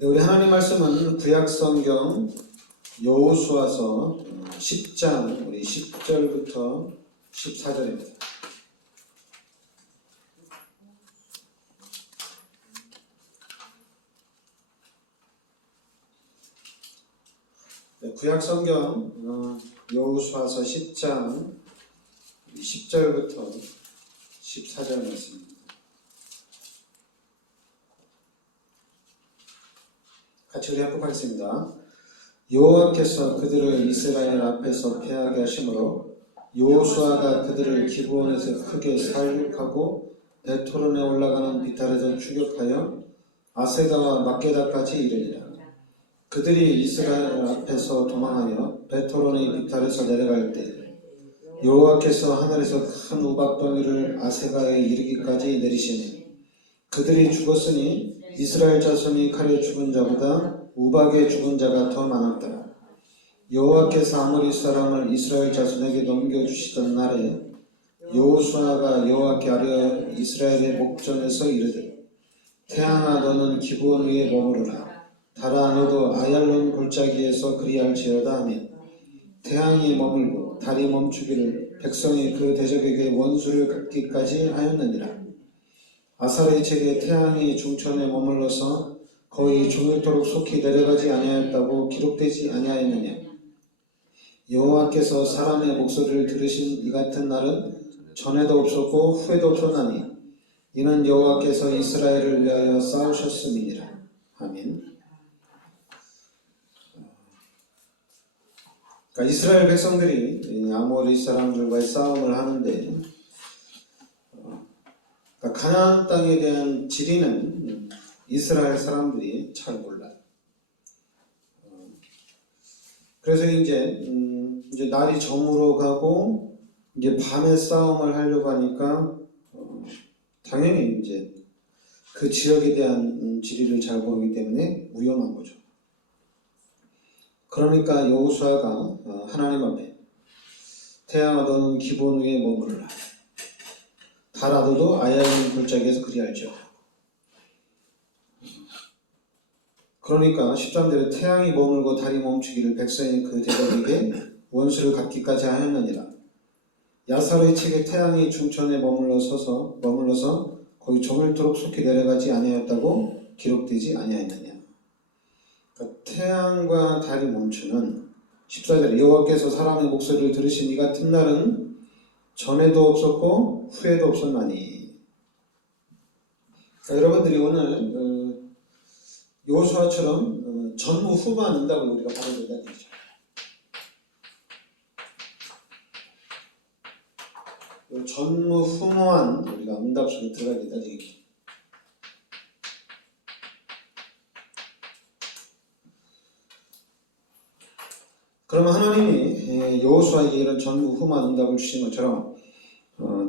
네, 우리 하나님 말씀은 구약성경 여호수아서 10장 우리 10절부터 14절입니다. 네, 구약성경 여호수아서 10장 10절부터 14절 말씀입니다. 같이 우리 합독하겠습니다. 여호와께서 그들을 이스라엘 앞에서 패하게 하심으로 여호수아가 그들을 기브온에서 크게 살육하고 베토론에 올라가는 비탈에서 추격하여 아세가와 막게다까지 이르니라. 그들이 이스라엘 앞에서 도망하여 베토론의 비탈에서 내려갈 때 여호와께서 하늘에서 큰 우박덩이를 아세가에 이르기까지 내리시니 그들이 죽었으니 이스라엘 자손이 칼에 죽은 자보다 우박에 죽은 자가 더 많았더라. 여호와께서 아모리 사람을 이스라엘 자손에게 넘겨주시던 날에 여호수아가 여호와께 아뢰어 이스라엘의 목전에서 이르되 태양아 너는 기브온 위에 머무르라. 달아 너도 아얄론 골짜기에서 그리할지어다 하며 태양이 머물고 달이 멈추기를 백성이 그 대적에게 원수를 갚기까지 하였느니라. 아사르의 책에 태양이 중천에 머물러서 거의 종일토록 속히 내려가지 아니하였다고 기록되지 아니하였느냐. 여호와께서 사람의 목소리를 들으신 이 같은 날은 전에도 없었고 후에도 없었나니 이는 여호와께서 이스라엘을 위하여 싸우셨음이니라. 아멘. 그러니까 이스라엘 백성들이 아모리 사람들과의 싸움을 하는데 가나안 땅에 대한 지리는 이스라엘 사람들이 잘 몰라요. 그래서 이제 날이 저물어 가고 이제 밤에 싸움을 하려고 하니까 당연히 이제 그 지역에 대한 지리를 잘 모르기 때문에 위험한 거죠. 그러니까 여호수아가 하나님 앞에 태양아 너는 기브온 위에 머무르라. 달아 너도 아얄론 골짜기에서 그리할지어다. 그러니까 13절에 태양이 머물고 달이 멈추기를 백성이 그 대적에게 원수를 갚기까지 하였느니라. 야사로의 책에 태양이 중천에 머물러서 거의 종일토록 속히 내려가지 아니하였다고 기록되지 아니하였느냐. 그러니까 태양과 달이 멈추는 14절에 여호와께서 사람의 목소리를 들으신 이 같은 날은 전에도 없었고 후에도 없었나니. 그러니까 여러분들이 오늘 여호수아처럼 전무후무한 응답을 우리가 받아야 된다는 얘기죠. 전무후무한 우리가 응답 속에 들어가야 된다는 얘기죠. 그러면 하나님이 여호수아에게 이런 전무후무한 응답을 주신 것처럼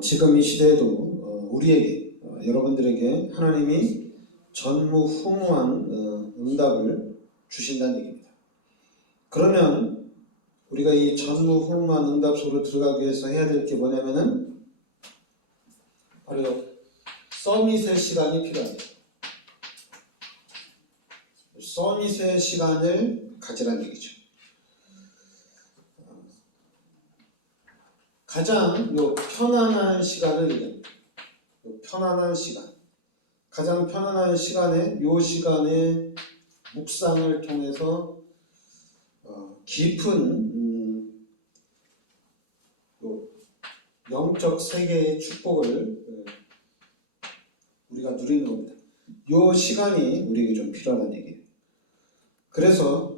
지금 이 시대에도 우리에게 여러분들에게 하나님이 전무후무한 응답을 주신다는 얘기입니다. 그러면 우리가 이 전무후무한 응답 속으로 들어가기 위해서 해야 될 게 뭐냐면은 바로 서밋의 시간이 필요합니다. 서밋의 시간을 가지라는 얘기죠. 가장 편안한 시간을 얘기합니다. 편안한 시간. 가장 편안한 시간에 요 시간에 묵상을 통해서 깊은 영적 세계의 축복을 우리가 누리는 겁니다. 요 시간이 우리에게 좀 필요하다는 얘기예요. 그래서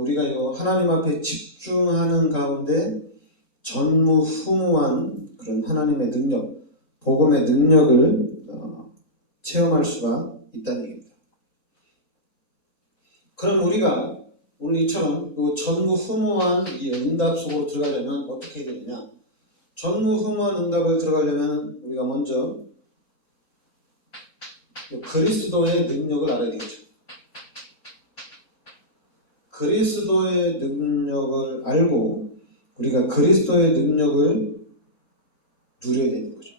우리가 요 하나님 앞에 집중하는 가운데 전무후무한 그런 하나님의 능력, 복음의 능력을 체험할 수가 있다는 얘기입니다. 그럼 우리가 오늘 이처럼 전무후무한 이 응답 속으로 들어가려면 어떻게 해야 되느냐? 전무후무한 응답을 들어가려면 우리가 먼저 그리스도의 능력을 알아야 되겠죠. 그리스도의 능력을 알고 우리가 그리스도의 능력을 누려야 되는 거죠.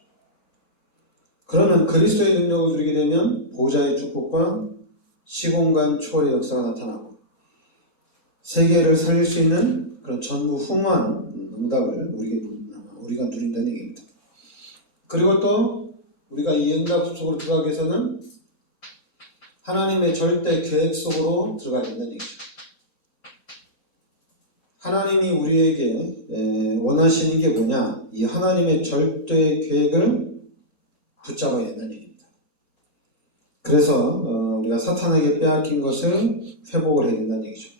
그러면 그리스도의 능력을 누리게 되면 보좌의 축복과 시공간 초월의 역사가 나타나고 세계를 살릴 수 있는 그런 전무후무한 응답을 우리가 누린다는 얘기입니다. 그리고 또 우리가 이 응답 속으로 들어가기 위해서는 하나님의 절대 계획 속으로 들어가야 된다는 얘기죠. 하나님이 우리에게 원하시는 게 뭐냐? 이 하나님의 절대 계획을 붙잡아야 된다는 얘기입니다. 그래서 우리가 사탄에게 빼앗긴 것을 회복을 해야 된다는 얘기죠.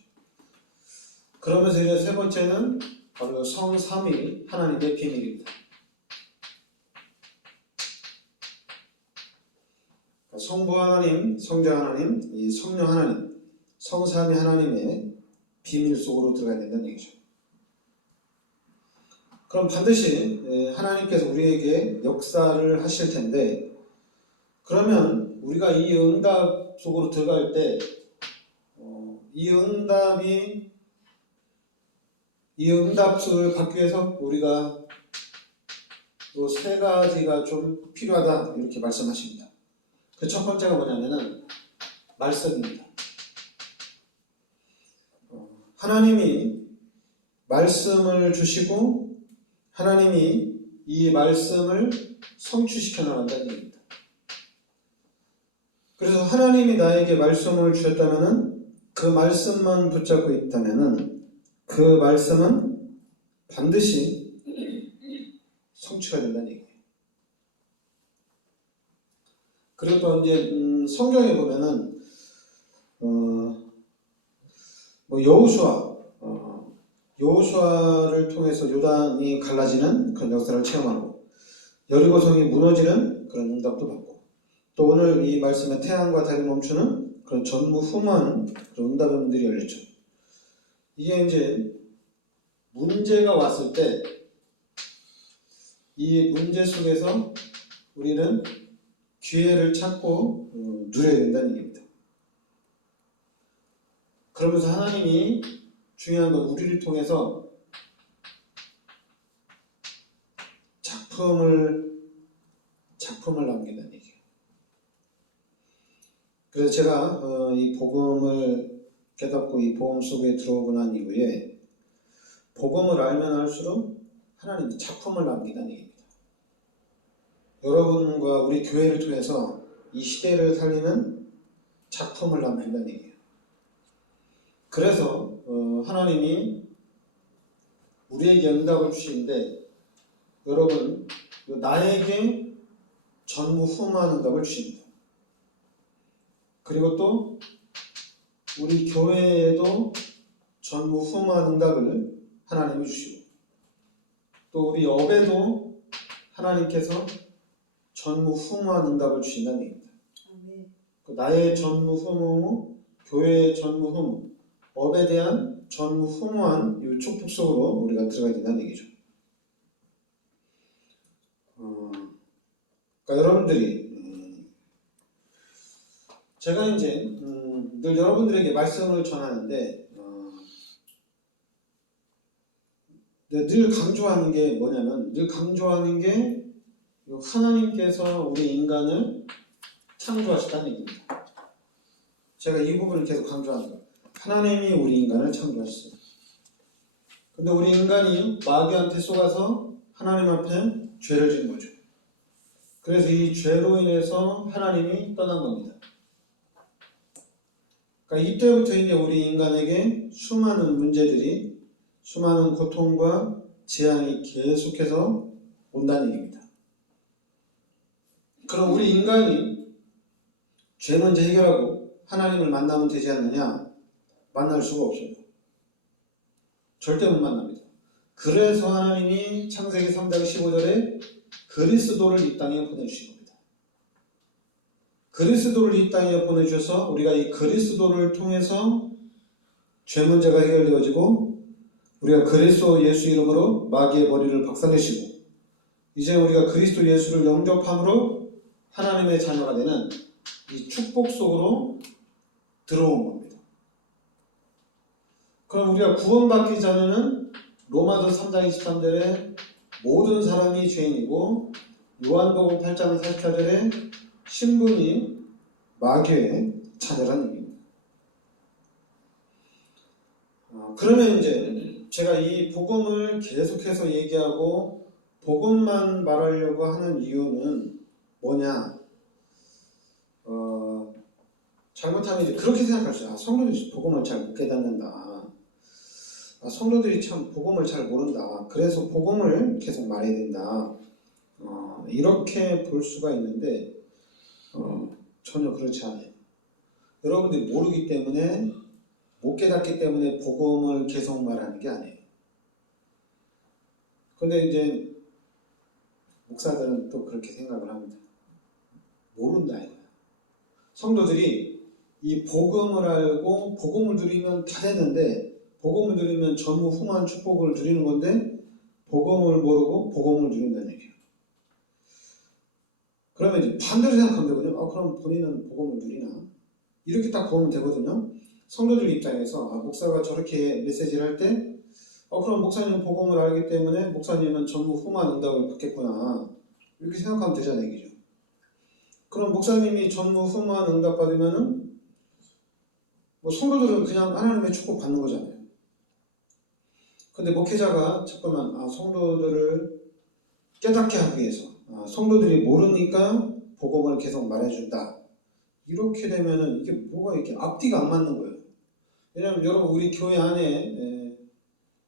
그러면서 이제 세 번째는 바로 성삼위 하나님의 비밀입니다. 성부 하나님, 성자 하나님, 이 성령 하나님, 성삼위 하나님의 비밀 속으로 들어가야 된다는 얘기죠. 그럼 반드시 하나님께서 우리에게 역사를 하실 텐데, 그러면 우리가 이 응답 속으로 들어갈 때 이 응답을 받기 위해서 우리가 또 세 가지가 좀 필요하다 이렇게 말씀하십니다. 그 첫 번째가 뭐냐면은 말씀입니다. 하나님이 말씀을 주시고 하나님이 이 말씀을 성취시켜 나간다는 얘기입니다. 그래서 하나님이 나에게 말씀을 주셨다면은 그 말씀만 붙잡고 있다면은 그 말씀은 반드시 성취가 된다는 얘기예요. 그리고 또 이제 성경에 보면은 여호수아를 통해서 요단이 갈라지는 그런 역사를 체험하고 여리고성이 무너지는 그런 응답도 받고 또 오늘 이 말씀에 태양과 달이 멈추는 그런 전무후무한 그런 응답의 문들이 열렸죠. 이게 이제 문제가 왔을 때 이 문제 속에서 우리는 기회를 찾고 누려야 된다는 얘기입니다. 그러면서 하나님이 중요한 건 우리를 통해서 작품을 남긴다는 얘기예요. 그래서 제가 이 복음을 깨닫고 이 복음 속에 들어오고 난 이후에 복음을 알면 알수록 하나님이 작품을 남긴다는 얘기입니다. 여러분과 우리 교회를 통해서 이 시대를 살리는 작품을 남긴다는 얘기예요. 그래서 하나님이 우리에게 응답을 주시는데 여러분 나에게 전무후무한 응답을 주십니다. 그리고 또 우리 교회에도 전무후무한 응답을 하나님이 주시고 또 우리 업에도 하나님께서 전무후무한 응답을 주신다는 얘기입니다. 나의 전무후무, 교회의 전무후무, 업에 대한 전무후무한 이 축복 속으로 우리가 들어가야 된다는 얘기죠. 그러니까 여러분들이 제가 이제 늘 여러분들에게 말씀을 전하는데 늘 강조하는 게 뭐냐면 늘 강조하는 게 하나님께서 우리 인간을 창조하셨다는 얘기입니다. 제가 이 부분을 계속 강조하는 거예요. 하나님이 우리 인간을 창조하셨어요. 근데 우리 인간이 마귀한테 속아서 하나님 앞에 죄를 지은 거죠. 그래서 이 죄로 인해서 하나님이 떠난 겁니다. 그러니까 이때부터 이제 우리 인간에게 수많은 문제들이 수많은 고통과 재앙이 계속해서 온다는 얘기입니다. 그럼 우리 인간이 죄 먼저 해결하고 하나님을 만나면 되지 않느냐? 만날 수가 없어요. 절대 못 만납니다. 그래서 하나님이 창세기 3장 15절에 그리스도를 이 땅에 보내주신 겁니다. 그리스도를 이 땅에 보내주셔서 우리가 이 그리스도를 통해서 죄 문제가 해결되어지고 우리가 그리스도 예수 이름으로 마귀의 머리를 박살내시고 이제 우리가 그리스도 예수를 영접함으로 하나님의 자녀가 되는 이 축복 속으로 들어온 겁니다. 그럼 우리가 구원받기 전에는 로마서 3장 23절에 모든 사람이 죄인이고 요한복음 8장 44절에 신분이 마귀의 자녀라는 얘기입니다. 그러면 이제 제가 이 복음을 계속해서 얘기하고 복음만 말하려고 하는 이유는 뭐냐? 잘못하면 이제 그렇게 생각할 수 있어요. 성도들이 복음을 잘 못 깨닫는다. 성도들이 참 복음을 잘 모른다. 그래서 복음을 계속 말해야 된다. 이렇게 볼 수가 있는데 전혀 그렇지 않아요. 여러분들이 모르기 때문에 못 깨닫기 때문에 복음을 계속 말하는 게 아니에요. 근데 이제 목사들은 또 그렇게 생각을 합니다. 모른다 이거야. 성도들이 이 복음을 알고 복음을 누리면 다 되는데 복음을 누리면 전무후무한 축복을 누리는 건데 복음을 모르고 복음을 누린다는 얘기예요. 그러면 이제 반대로 생각하면 되거든요. 그럼 본인은 복음을 누리나? 이렇게 딱 보면 되거든요. 성도들 입장에서 목사가 저렇게 메시지를 할 때 그럼 목사님은 복음을 알기 때문에 목사님은 전무후무한 응답을 받겠구나. 이렇게 생각하면 되잖아요. 얘기죠. 그럼 목사님이 전무후무한 응답 받으면은 성도들은 그냥 하나님의 축복 받는 거잖아요. 근데 목회자가 잠깐만 성도들을 깨닫게 하기 위해서 성도들이 모르니까 복음을 계속 말해준다. 이렇게 되면은 이게 뭐가 이렇게 앞뒤가 안 맞는 거예요. 왜냐하면 여러분 우리 교회 안에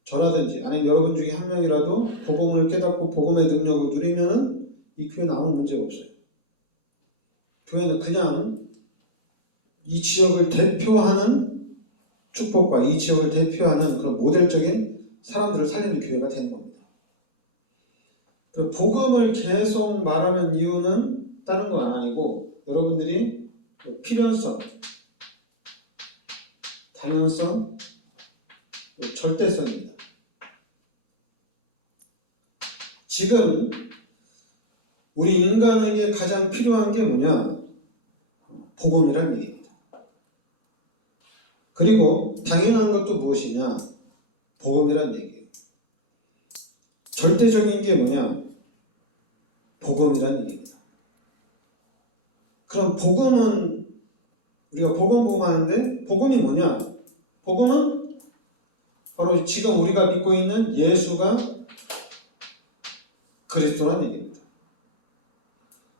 저라든지 아니면 여러분 중에 한 명이라도 복음을 깨닫고 복음의 능력을 누리면은 이 교회는 아무 문제가 없어요. 교회는 그냥 이 지역을 대표하는 축복과 이 지역을 대표하는 그런 모델적인 사람들을 살리는 교회가 되는 겁니다. 복음을 계속 말하는 이유는 다른 건 아니고 여러분들이 필연성, 당연성, 절대성입니다. 지금 우리 인간에게 가장 필요한 게 뭐냐? 복음이란 얘기입니다. 그리고 당연한 것도 무엇이냐? 복음이란 얘기예요. 절대적인 게 뭐냐? 복음이란 얘기입니다. 그럼 복음은 우리가 복음 하는데 복음이 뭐냐? 복음은 바로 지금 우리가 믿고 있는 예수가 그리스도란 얘기입니다.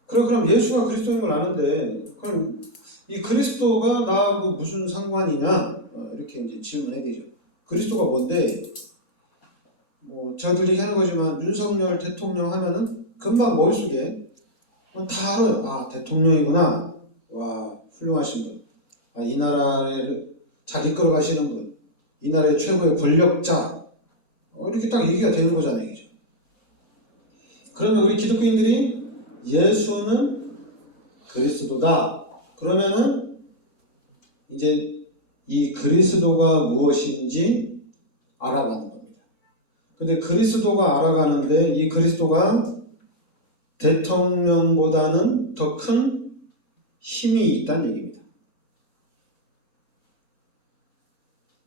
그럼 예수가 그리스도인 걸 아는데 그럼 이 그리스도가 나하고 무슨 상관이냐? 이렇게 이제 질문해야 되죠. 그리스도가 뭔데? 저들 얘기하는 거지만 윤석열 대통령 하면은 금방 머릿속에 다 알아요. 대통령이구나. 와, 훌륭하신 분. 이 나라를 잘 이끌어 가시는 분. 이 나라의 최고의 권력자. 이렇게 딱 얘기가 되는 거잖아요. 이죠. 그러면 우리 기독교인들이 예수는 그리스도다. 그러면은 이제 이 그리스도가 무엇인지 알아가는 겁니다. 근데 그리스도가 알아가는데 이 그리스도가 대통령보다는 더 큰 힘이 있다는 얘기입니다.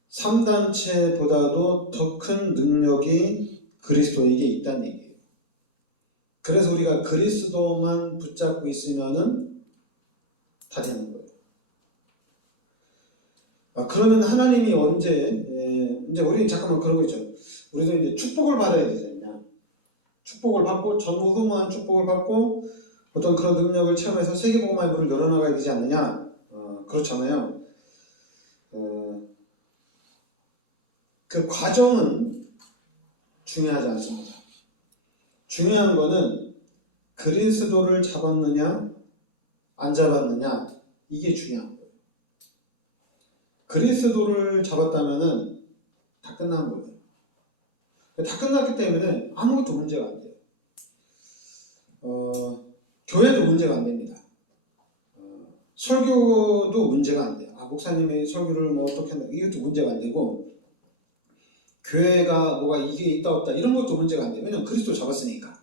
3단체보다도 더 큰 능력이 그리스도에게 있다는 얘기예요. 그래서 우리가 그리스도만 붙잡고 있으면은 다 되는 거예요. 그러면 하나님이 언제 이제 우리 잠깐만 그런 거 있죠. 우리도 이제 축복을 받아야 되잖아요. 축복을 받고 전무후무한 축복을 받고 어떤 그런 능력을 체험해서 세계복음화의 문을 열어나가야 되지 않느냐? 그렇잖아요. 그 과정은 중요하지 않습니다. 중요한 거는 그리스도를 잡았느냐 안 잡았느냐 이게 중요한 거예요. 그리스도를 잡았다면은 다 끝난 거예요. 다 끝났기 때문에 아무것도 문제가 안 돼요. 교회도 문제가 안 됩니다. 설교도 문제가 안 돼요. 목사님의 설교를 어떻게 한다 이것도 문제가 안 되고 교회가 뭐가 이게 있다 없다 이런 것도 문제가 안 돼요. 왜냐면 그리스도 잡았으니까.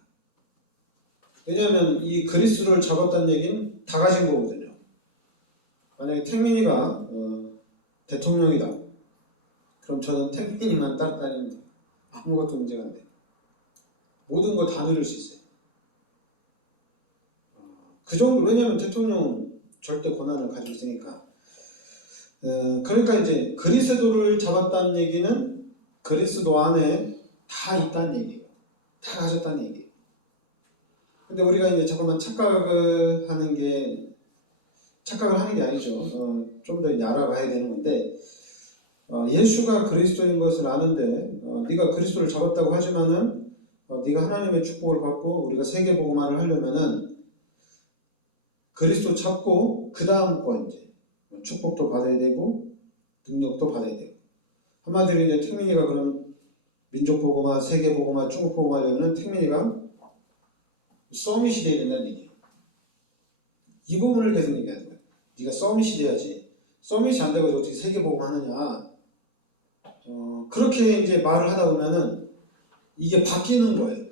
왜냐하면 이 그리스도를 잡았다는 얘기는 다 가진 거거든요. 만약에 택민이가 대통령이다. 그럼 저는 택민이만 따라다닙니다. 아무것도 문제가 안 돼요. 모든 걸 다 누릴 수 있어요. 그 정도, 왜냐하면 대통령은 절대 권한을 가지고 있으니까. 그러니까 이제 그리스도를 잡았다는 얘기는 그리스도 안에 다 있다는 얘기예요. 다 가졌다는 얘기예요. 근데 우리가 이제 잠깐만 착각을 하는 게 아니죠. 좀 더 알아봐야 되는 건데, 예수가 그리스도인 것을 아는데, 네가 그리스도를 잡았다고 하지만은, 네가 하나님의 축복을 받고 우리가 세계복음화를 하려면은 그리스도 잡고 그 다음 거 이제 축복도 받아야 되고 능력도 받아야 되고, 한마디로 이제 택민이가 그런 민족복음화, 세계복음화, 중국복음화 하려면 택민이가 서밋이 돼야 된다는 얘기예요. 이 부분을 계속 얘기하는 거예요. 네가 서밋이 돼야지. 서밋이 안 되고 어떻게 세계복음 하느냐. 그렇게 이제 말을 하다 보면은 이게 바뀌는 거예요.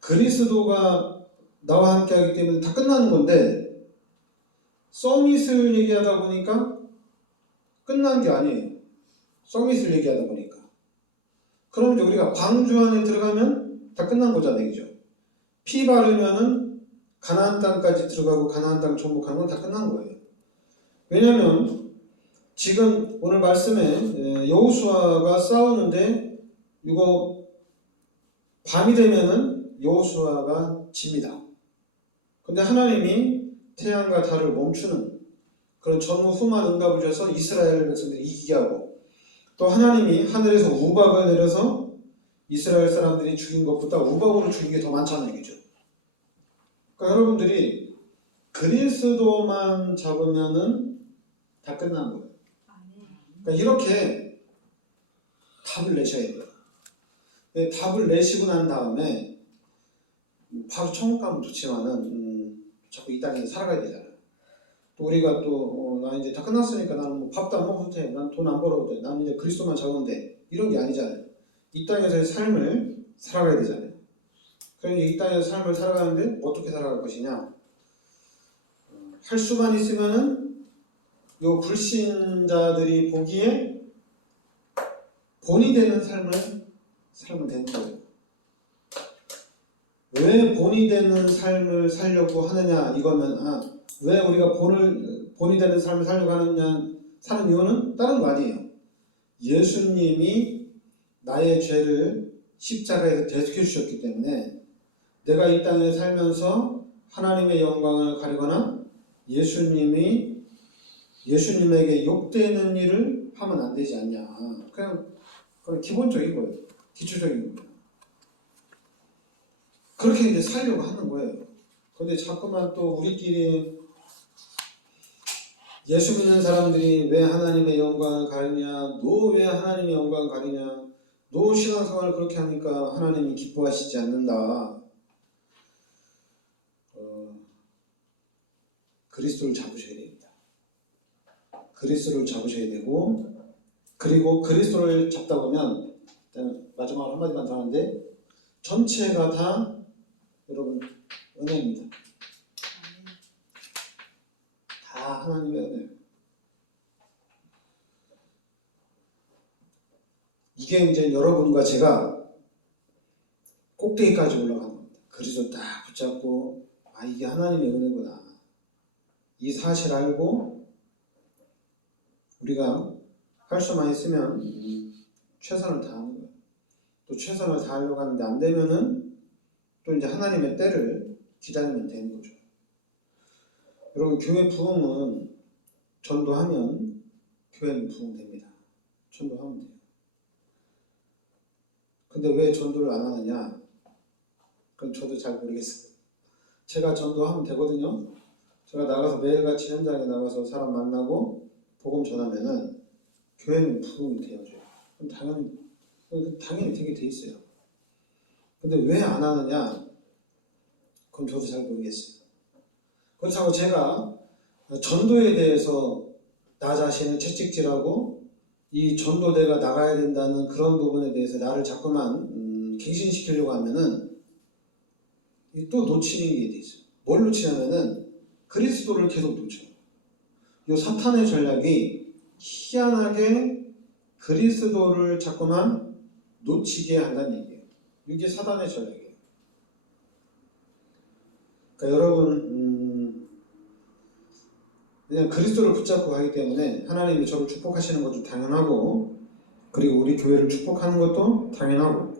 그리스도가 나와 함께 하기 때문에 다 끝나는 건데, 서밋을 얘기하다 보니까 끝난 게 아니에요. 서밋을 얘기하다 보니까. 그럼 이제 우리가 광주 안에 들어가면 다 끝난 거잖아요. 그죠? 피 바르면은 가나안 땅까지 들어가고 가나안 땅 정복하는 건 다 끝난 거예요. 왜냐면 지금 오늘 말씀에 여호수아가 싸우는데 이거 밤이 되면은 여호수아가 집니다. 근데 하나님이 태양과 달을 멈추는 그런 전무후무한 응답을 줘서 이스라엘 백성들이 이기게 하고, 또 하나님이 하늘에서 우박을 내려서 이스라엘 사람들이 죽인 것보다 우박으로 죽인 게 더 많잖아요. 그죠? 그러니까 여러분들이 그리스도만 잡으면은 다 끝난 거예요. 그러니까 이렇게 답을 내셔야 돼요. 답을 내시고 난 다음에 바로 천국 가면 좋지만은 자꾸 이 땅에 살아가야 되잖아요. 또 우리가 나 이제 다 끝났으니까 나는 뭐 밥도 안 먹어도 돼. 난 돈 안 벌어도 돼. 난 이제 그리스도만 잡으면 돼. 이런 게 아니잖아요. 이 땅에서의 삶을 살아가야 되잖아요. 그러니 이 땅에서 삶을 살아가는데 어떻게 살아갈 것이냐? 할 수만 있으면은 요 불신자들이 보기에 본이 되는 삶을 살면 되는 거예요. 왜 본이 되는 삶을 살려고 하느냐 이거면, 왜 우리가 본이 되는 삶을 살려고 사는 이유는 다른 거 아니에요. 예수님이 나의 죄를 십자가에서 대속해 주셨기 때문에 내가 이 땅에 살면서 하나님의 영광을 가리거나 예수님에게 욕되는 일을 하면 안 되지 않냐. 그건 기본적인 거예요. 기초적인 거예요. 그렇게 이제 살려고 하는 거예요. 근데 자꾸만 또 우리끼리 예수 믿는 사람들이 왜 하나님의 영광을 가리냐, 너 왜 하나님의 영광을 가리냐, 너 신앙생활을 그렇게 하니까 하나님이 기뻐하시지 않는다. 그리스도를 잡으셔야 됩니다. 그리스도를 잡으셔야 되고, 그리고 그리스도를 잡다 보면, 일단 마지막으로 한마디만 더 하는데, 전체가 다 여러분 은혜입니다. 다 하나님의 은혜예요. 이게 이제 여러분과 제가 꼭대기까지 올라가는 겁니다. 그리스도 딱 붙잡고, 이게 하나님의 은혜구나. 이 사실 알고 우리가 할 수만 있으면 최선을 다하는 거예요. 또 최선을 다하려고 하는데 안 되면은 또 이제 하나님의 때를 기다리면 되는 거죠. 여러분, 교회 부흥은 전도하면 교회는 부흥됩니다. 전도하면 돼요. 근데 왜 전도를 안 하느냐? 그건 저도 잘 모르겠어요. 제가 전도하면 되거든요. 제가 나가서 매일같이 현장에 나가서 사람 만나고 복음 전하면은 교회는 부흥이 되어져요. 당연히 되게 돼 있어요. 근데 왜 안 하느냐? 그건 저도 잘 모르겠어요. 그렇다고 제가 전도에 대해서 나 자신을 채찍질하고 이 전도대가 나가야 된다는 그런 부분에 대해서 나를 자꾸만 갱신시키려고 하면은 또 놓치는 게 돼 있어요. 뭘 놓치냐면은 그리스도를 계속 놓쳐요. 이 사탄의 전략이 희한하게 그리스도를 자꾸만 놓치게 한다는 얘기예요. 이게 사탄의 전략이에요. 그러니까 여러분, 왜냐하면 그리스도를 붙잡고 가기 때문에 하나님이 저를 축복하시는 것도 당연하고, 그리고 우리 교회를 축복하는 것도 당연하고,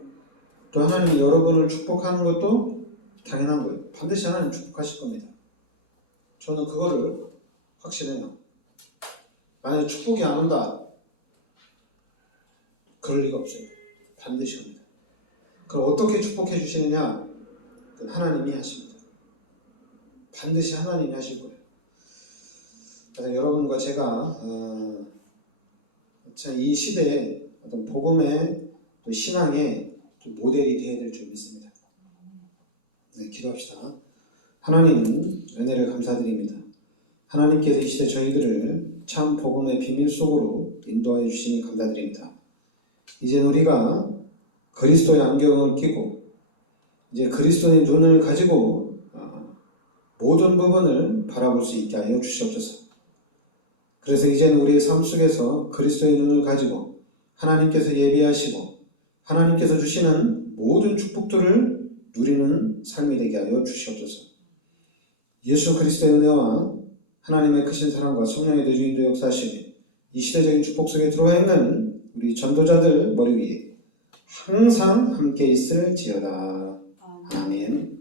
또 하나님이 여러분을 축복하는 것도 당연한 거예요. 반드시 하나님 축복하실 겁니다. 저는 그거를 확신해요. 만약에 축복이 안 온다, 그럴 리가 없어요. 반드시 옵니다. 그럼 어떻게 축복해 주시느냐? 그건 하나님이 하십니다. 반드시 하나님이 하실 거예요. 그래서 여러분과 제가 이 시대에 어떤 복음의 또 신앙의 또 모델이 되어야 될 줄 믿습니다. 네, 기도합시다. 하나님, 은혜를 감사드립니다. 하나님께서 이 시대 저희들을 참 복음의 비밀 속으로 인도하여 주시니 감사드립니다. 이제 우리가 그리스도의 안경을 끼고 이제 그리스도의 눈을 가지고 모든 부분을 바라볼 수 있게 하여 주시옵소서. 그래서 이제는 우리의 삶 속에서 그리스도의 눈을 가지고 하나님께서 예비하시고 하나님께서 주시는 모든 축복들을 누리는 삶이 되게 하여 주시옵소서. 예수 그리스도의 은혜와 하나님의 크신 사랑과 성령의 대주인도 역사하시며 이 시대적인 축복 속에 들어와 있는 우리 전도자들 머리 위에 항상 함께 있을지어다. 아멘.